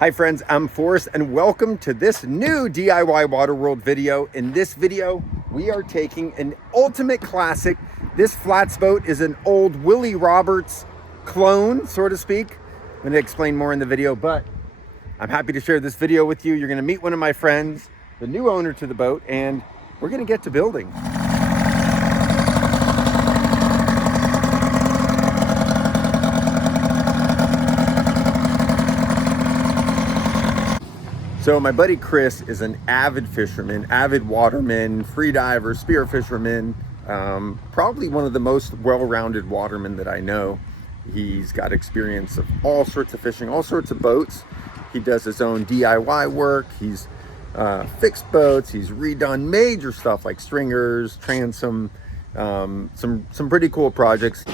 Hi friends, I'm Forrest and welcome to this new DIY Waterworld video. In this video, we are taking an ultimate classic. This flats boat is an old Willie Roberts clone, so to speak. I'm going to explain more in the video, but I'm happy to share this video with you. You're going to meet one of my friends, the new owner to the boat, and we're going to get to building. So my buddy Chris is an avid fisherman, avid waterman, free diver, spear fisherman, probably one of the most well-rounded watermen that I know. He's got experience of all sorts of fishing, all sorts of boats. He does his own DIY work. He's fixed boats. He's redone major stuff like stringers, transom, some pretty cool projects.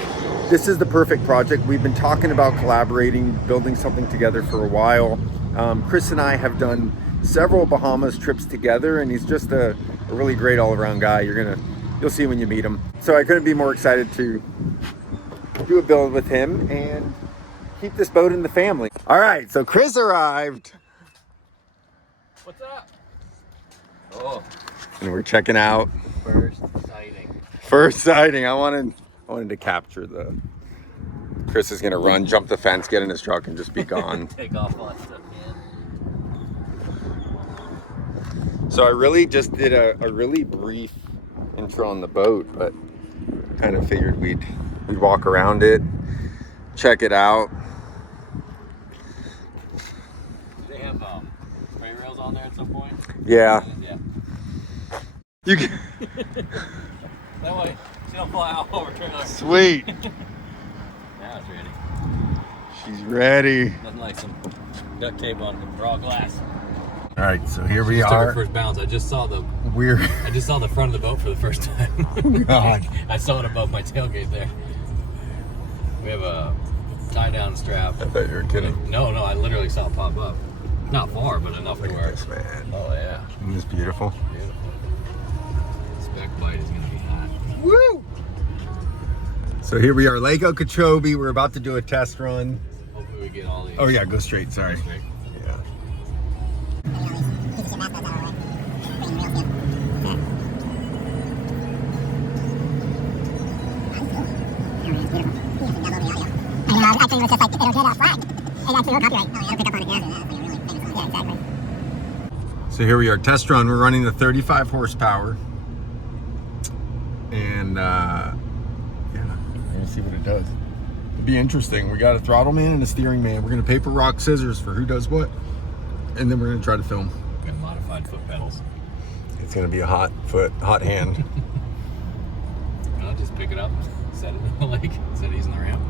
This is the perfect project. We've been talking about collaborating, building something together for a while. Chris and I have done several Bahamas trips together, and he's just a really great all-around guy. You'll see when you meet him. So I couldn't be more excited to do a build with him and keep this boat in the family. All right, so Chris arrived. What's up? Oh, And we're checking out. first sighting. First sighting. I wanted to capture the. Chris is gonna run, jump the fence, get in his truck, and just be gone. Take off on stuff, man. So I really just did a really brief intro on the boat, but kind of figured we'd walk around it, check it out. Do they have spray rails on there at some point? Yeah. Yeah. You can. That way she don't fly all over trailer. Sweet. Now it's ready. She's ready. Nothing like some duct tape on raw glass. All right, so here we Just took her are. first bounce. I just saw the front of the boat for the first time. Oh God. I saw it above my tailgate there. We have a tie down strap. I thought you were kidding. No, I literally saw it pop up. Not far, but enough Look to at where. this, man. Oh yeah. Isn't this beautiful? Beautiful. Spec bite is gonna be hot. Woo! So here we are, Lake Okeechobee. We're about to do a test run. Hopefully we get all these. Oh yeah, go straight. Sorry. Straight. Yeah. Actually, it was just like, they don't hear that flag. It actually will copyright. Oh, yeah, pick up on it, yeah. Yeah, exactly. So here we are, test run. We're running the 35 horsepower. And yeah, we're gonna see what it does. It'll be interesting. We got a throttle man and a steering man. We're gonna paper, rock, scissors for who does what. And then we're gonna try to film. Got modified foot pedals. It's gonna be a hot hand. I'll just pick it up, set it in the lake, set it using the ramp.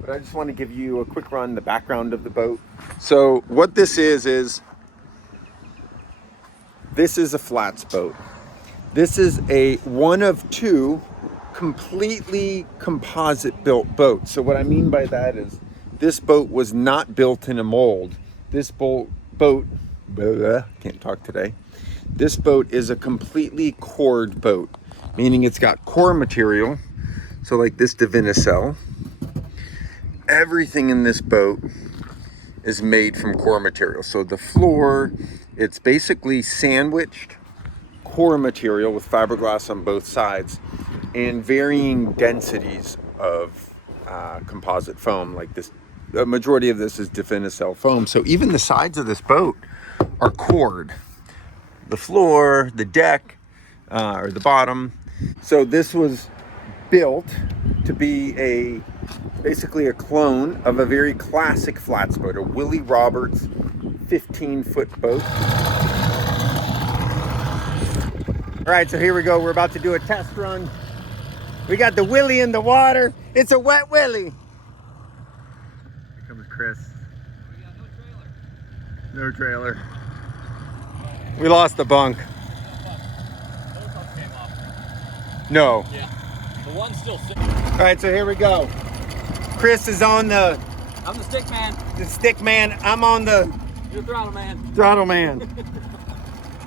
But I just want to give you a quick run, the background of the boat. So what this is this is a flats boat. This is a one of two completely composite built boats. So what I mean by that is this boat was not built in a mold. This boat, can't talk today. This boat is a completely cored boat, meaning it's got core material. So like this Divinicel, everything in this boat is made from core material. So the floor, it's basically sandwiched core material with fiberglass on both sides and varying densities of composite foam. Like this, the majority of this is Divinicel foam. So even the sides of this boat are cored. The floor, the deck, or the bottom. So this was built to be basically a clone of a very classic flats boat, a Willie Roberts 15-foot boat. All right, so here we go. We're about to do a test run. We got the Willie in the water. It's a wet Willie. Here comes Chris. We got No trailer. We lost the bunk. Those ones came off. No. Yeah. The one's still sitting. All right, so here we go. Chris is on the I'm the stick man. stick man. I'm on the You're the throttle man. throttle man.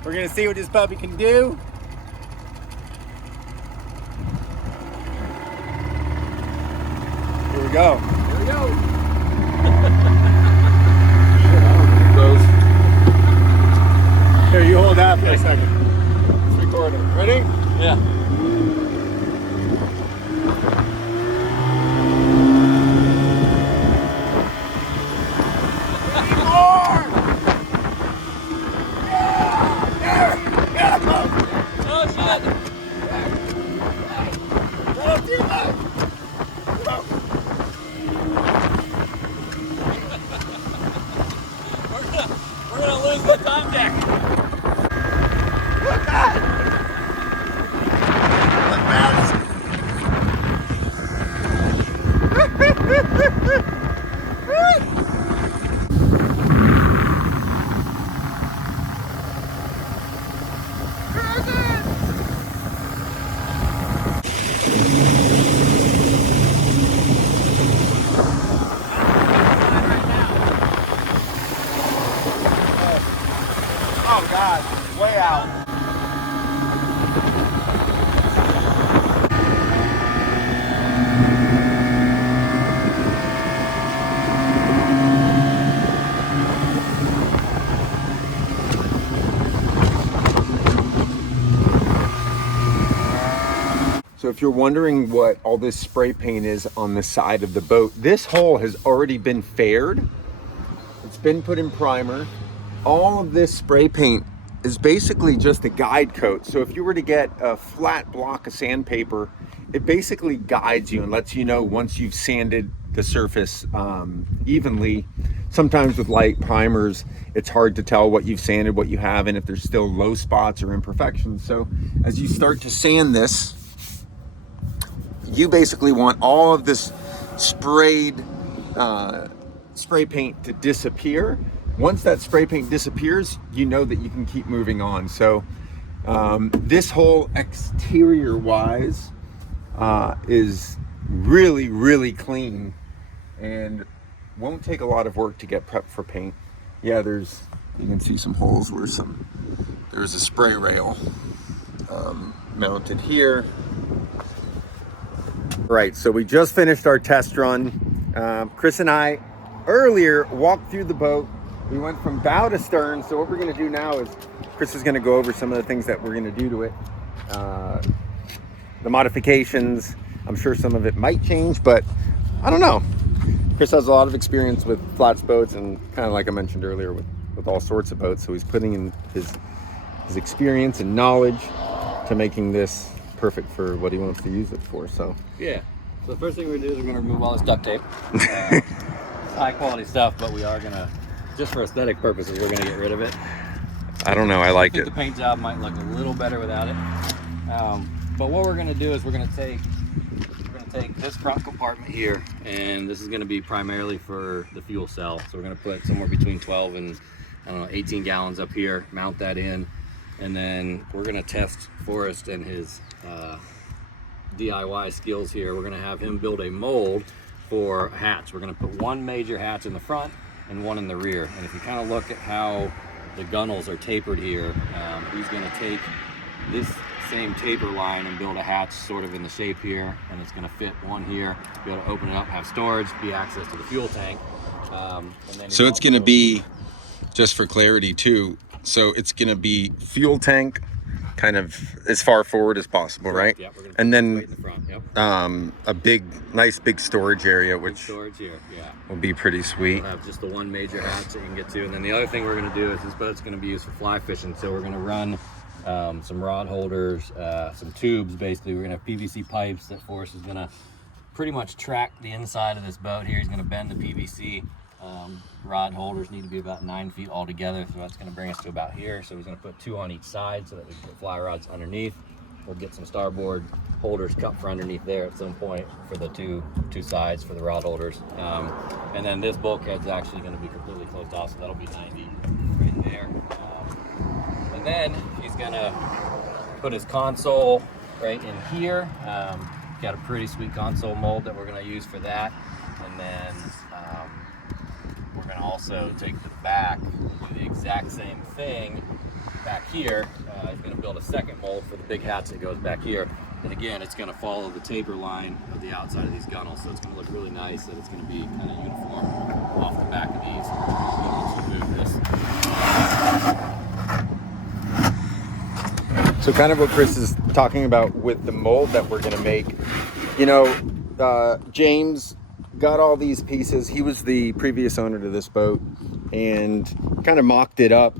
We're gonna see what this puppy can do. Here we go. Here we go. Here, you hold that for a second. It's recording. Ready? Yeah. Oh shit! We're gonna lose the time deck. Look at that! Oh God, way out. So if you're wondering what all this spray paint is on the side of the boat, this hull has already been faired. It's been put in primer. All of this spray paint is basically just a guide coat. So if you were to get a flat block of sandpaper, it basically guides you and lets you know once you've sanded the surface evenly. Sometimes with light primers, it's hard to tell what you've sanded, what you haven't, if there's still low spots or imperfections. So as you start to sand this, you basically want all of this sprayed spray paint to disappear. Once that spray paint disappears, you know that you can keep moving on. So this whole exterior wise is really, really clean and won't take a lot of work to get prepped for paint. Yeah, you can see some holes where there's a spray rail mounted here. Right, so we just finished our test run. Chris and I earlier walked through the boat. We went from bow to stern. So what we're gonna do now is Chris is gonna go over some of the things that we're gonna do to it. The modifications, I'm sure some of it might change, but I don't know. Chris has a lot of experience with flats boats and kind of like I mentioned earlier with all sorts of boats. So he's putting in his experience and knowledge to making this perfect for what he wants to use it for. So Yeah. So the first thing we're gonna do is we're gonna remove all this duct tape. High quality stuff, but we are gonna, just for aesthetic purposes, we're gonna get rid of it. I don't know, I like I think it. the paint job might look a little better without it. But what we're gonna do is we're gonna take this front compartment here, and this is gonna be primarily for the fuel cell. So we're gonna put somewhere between 12 and 18 gallons up here, mount that in, and then we're gonna test Forrest and his DIY skills here. We're gonna have him build a mold for a hatch. We're gonna put one major hatch in the front and one in the rear. And if you kind of look at how the gunnels are tapered here, he's gonna take this same taper line and build a hatch sort of in the shape here, and it's gonna fit one here, be able to open it up, have storage, be access to the fuel tank. And then So it's gonna be, just for clarity too, so it's gonna be fuel tank kind of as far forward as possible, right? Yeah, we're gonna And put it then right in the front. Yep. a nice big storage area, Big which storage here, yeah. will be pretty sweet. We'll have just the one major hatch that you can get to, and then the other thing we're gonna do is this boat's gonna be used for fly fishing. So we're gonna run some rod holders, some tubes. Basically, we're gonna have PVC pipes that Forrest is gonna pretty much track the inside of this boat here. He's gonna bend the PVC. Rod holders need to be about 9 feet altogether, so that's going to bring us to about here. So he's going to put 2 on each side so that we can put fly rods underneath. We'll get some starboard holders cut for underneath there at some point for the two sides for the rod holders. And then this bulkhead's actually going to be completely closed off, so that'll be 90 right there. And then he's going to put his console right in here. Got a pretty sweet console mold that we're going to use for that. And then we're going to also take the back, do the exact same thing, back here, he's going to build a second mold for the big hatch that goes back here. And again, it's going to follow the taper line of the outside of these gunnels, so it's going to look really nice, and it's going to be kind of uniform off the back of these. So kind of what Chris is talking about with the mold that we're going to make, you know, James got all these pieces. He was the previous owner to this boat and kind of mocked it up.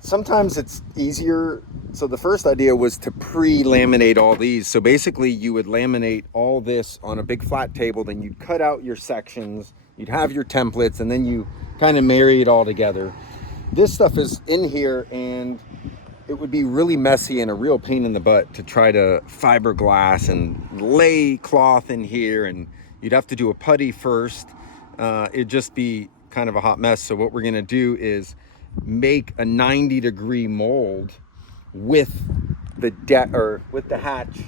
Sometimes it's easier. So the first idea was to pre-laminate all these. So basically you would laminate all this on a big flat table, then you'd cut out your sections, you'd have your templates, and then you kind of marry it all together. This stuff is in here, and it would be really messy and a real pain in the butt to try to fiberglass and lay cloth in here, and you'd have to do a putty first. It'd just be kind of a hot mess. So what we're gonna do is make a 90-degree mold with the hatch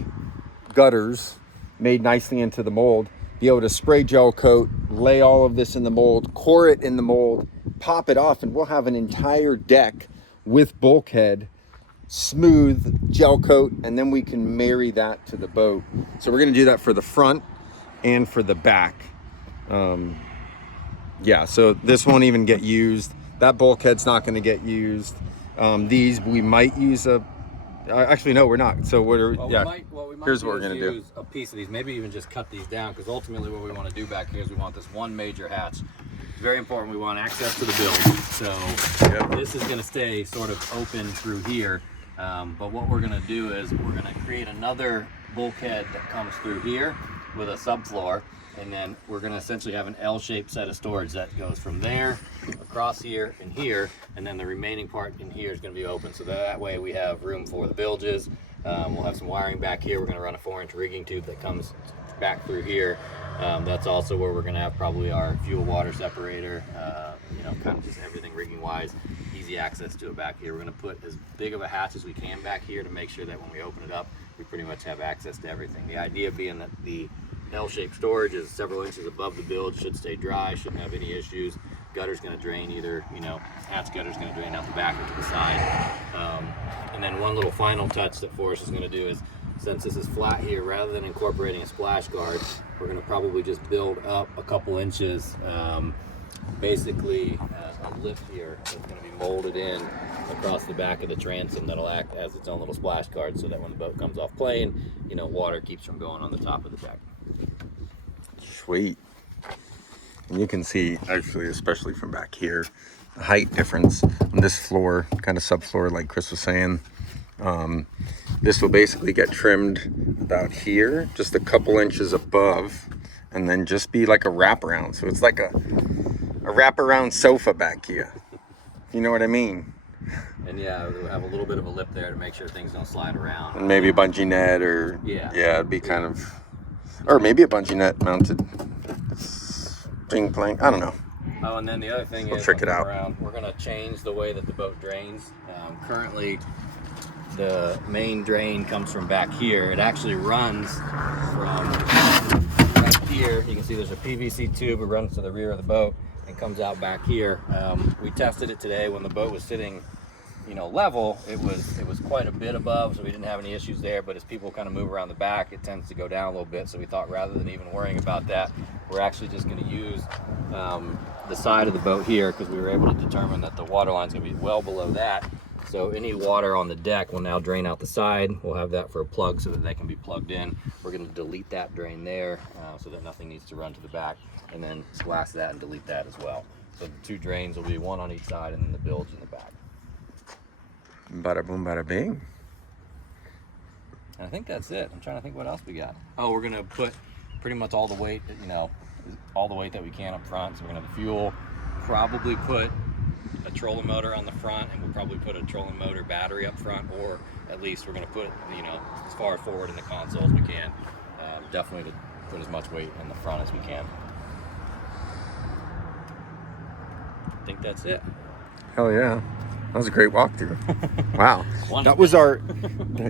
gutters made nicely into the mold, be able to spray gel coat, lay all of this in the mold, core it in the mold, pop it off, and we'll have an entire deck with bulkhead, smooth gel coat, and then we can marry that to the boat. So we're gonna do that for the front and for the back. Yeah, so this won't even get used. That bulkhead's not gonna get used. These we might use actually no, we're not. So what are we might here's what we're gonna use a piece of these, maybe even just cut these down, because ultimately what we want to do back here is we want this one major hatch. It's very important. We want access to the build, so this is going to stay sort of open through here, but what we're going to do is we're going to create another bulkhead that comes through here with a subfloor, and then we're going to essentially have an L-shaped set of storage that goes from there across here and here, and then the remaining part in here is going to be open, so that way we have room for the bilges. We'll have some wiring back here. We're going to run a 4-inch rigging tube that comes back through here. That's also where we're going to have probably our fuel water separator, you know, kind of just everything rigging wise, easy access to it back here. We're going to put as big of a hatch as we can back here to make sure that when we open it up, we pretty much have access to everything. The idea being that the L-shaped storage is several inches above the bilge, should stay dry, shouldn't have any issues. Gutter's going to drain either, you know, hatch gutter's going to drain out the back or to the side. And then one little final touch that Forrest is going to do is, since this is flat here, rather than incorporating a splash guard, we're going to probably just build up a couple inches, basically a lip here that's going to be molded in across the back of the transom that'll act as its own little splash guard, so that when the boat comes off plane, you know, water keeps from going on the top of the deck. Sweet. And you can see, actually, especially from back here, the height difference on this floor, kind of subfloor like Chris was saying. This will basically get trimmed about here, just a couple inches above, and then just be like a wraparound. So it's like a wraparound sofa back here. You know what I mean? And yeah, we'll have a little bit of a lip there to make sure things don't slide around. And maybe a bungee net, or yeah, it'd be kind of, or maybe a bungee net mounted spring plank. I don't know. Oh, and then the other thing We'll is, trick it out. we're going to change the way that the boat drains. Currently, the main drain comes from back here. It actually runs from right here. You can see there's a PVC tube. It runs to the rear of the boat and comes out back here. We tested it today when the boat was sitting, you know, level. It was quite a bit above, so we didn't have any issues there. But as people kind of move around the back, it tends to go down a little bit. So we thought, rather than even worrying about that, we're actually just going to use the side of the boat here, because we were able to determine that the water line is going to be well below that. So any water on the deck will now drain out the side. We'll have that for a plug so that they can be plugged in. We're going to delete that drain there so that nothing needs to run to the back, and then splash that and delete that as well. So the two drains will be one on each side, and then the bilge in the back. Bada boom, bada bing. And I think that's it. I'm trying to think what else we got. Oh, we're going to put pretty much all the weight, you know, all the weight that we can up front. So we're going to have the fuel, probably put a trolling motor on the front, and we'll probably put a trolling motor battery up front, or at least we're going to put, you know, as far forward in the console as we can. Definitely to put as much weight in the front as we can. I think that's it. Hell yeah. That was a great walkthrough. Wow. That was our,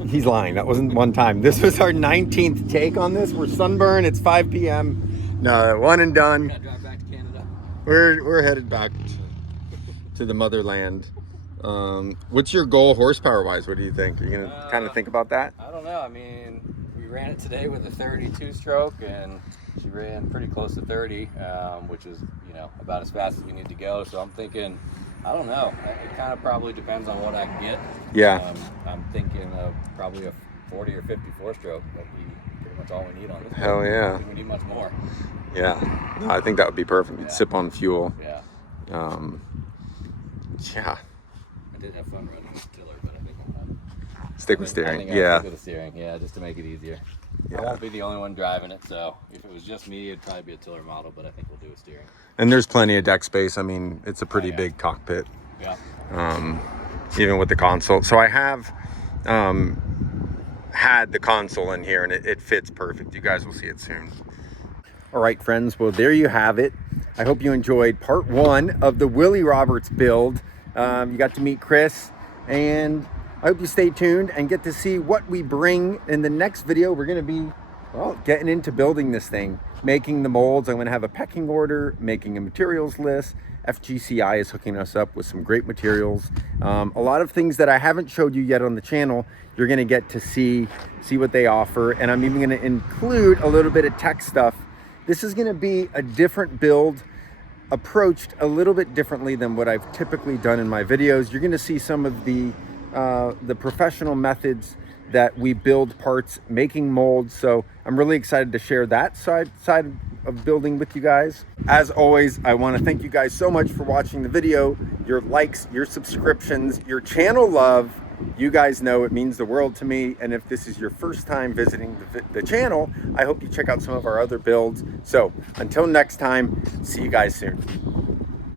he's lying. That wasn't one time. This was our 19th take on this. We're sunburned. It's 5 p.m. No, one and done. Gotta drive back to Canada. We're headed back to the motherland. What's your goal horsepower wise? What do you think? Are you gonna kind of think about that? I don't know. I mean, we ran it today with a 32 stroke, and she ran pretty close to 30, which is, you know, about as fast as we need to go. So I'm thinking, I don't know. It kind of probably depends on what I can get. Yeah. I'm thinking of probably a 40 or 54 stroke. That'd be pretty much all we need on this. Hell boat. I yeah. don't think we need much more. Yeah. No, I think that would be perfect. You'd sip on fuel. Yeah. Yeah. I did have fun running with tiller, but I think I'm Stick with steering. I think I'll Yeah. stick with the steering. Yeah, just to make it easier. Yeah. I won't be the only one driving it, so if it was just me, it'd probably be a tiller model, but I think we'll do a steering. And there's plenty of deck space. I mean, it's a pretty yeah. big cockpit. Yeah. Even with the console. So I have had the console in here, and it fits perfect. You guys will see it soon. All right, friends. Well, there you have it. I hope you enjoyed part 1 of the Willie Roberts build. You got to meet Chris, and I hope you stay tuned and get to see what we bring in the next video. We're going to be, well, getting into building this thing, making the molds. I'm going to have a pecking order, making a materials list. FGCI is hooking us up with some great materials. A lot of things that I haven't showed you yet on the channel, you're going to get to see what they offer. And I'm even going to include a little bit of tech stuff. This is going to be a different build, approached a little bit differently than what I've typically done in my videos. You're going to see some of the professional methods that we build parts, making molds. So I'm really excited to share that side of building with you guys. As always, I want to thank you guys so much for watching the video, your likes, your subscriptions, your channel love. You guys know it means the world to me. And if this is your first time visiting the channel, I hope you check out some of our other builds. So until next time, see you guys soon.